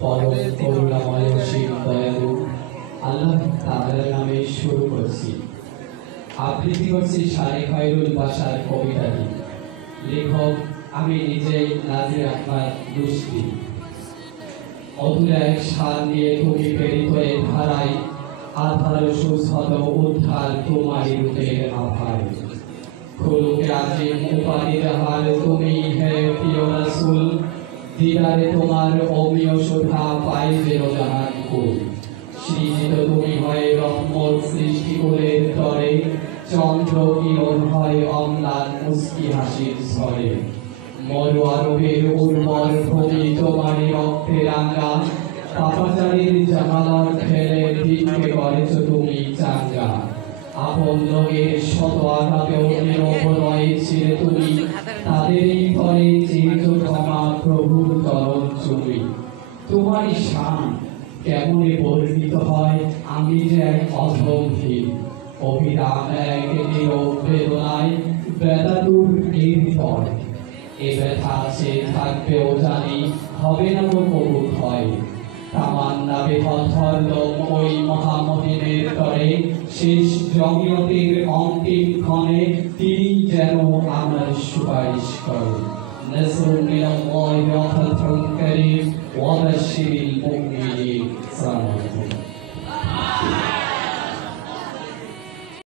পরম করুণাময় অসীম দয়ালু আল্লাহ তাআলার নামে শুরু করছি। আবৃত্তি করছি শারে খায়রুল বাশার কবিতাটি। লেখক আমি নিজেই নাজির আহমদ দুষ্টি। অদূর এক সার নিয়ে তুমি প্রেরিত এ ধারায়, আধার সুস্থত উদ্ধার তোমারই রূপের আভায়। খুলুকে আজিম উপাধি যাহার তুমি হে প্রিয় রাসূল, দিদারে তোমার অমীয় শোভা পাই যেন জাহান কুল। সৃজিত তুমি হয় রহমত সৃষ্টি কুলের তরে, চন্দ্র কিরণ হয় অম্লান মুস্কি হাসির স্বরে। মরু আরবের উর্বর ভূমি তোমারই রক্তে রাঙা, পাপাচারীর জামালর ফেলে দিনকে করেছ তুমি চাঙ্গা। আপন লোকের শত আঘাতেও নিরপনয় ছিলে তুমি, তাদেরই তরে চেয়েছ ক্ষমা প্রভুর চরণ চুমি। তোমারই শান কেমনে বর্ণিত হয়, আমি যে এক অধমহীন অভিরাম এক নীরব বেদনায় বেদাতুর নির্ভর। এ ব্যথা আছে থাকবেও জানি, হবে না গো কবু ক্ষয়। তামান্না বেহর ওই মহামহিমের তরে, শেষ জমিয়তের অন্তিম ক্ষণে তিনি যেন আমার সুপারিশ করে। نصر من الله وفتح كريم وبشر المؤمنين.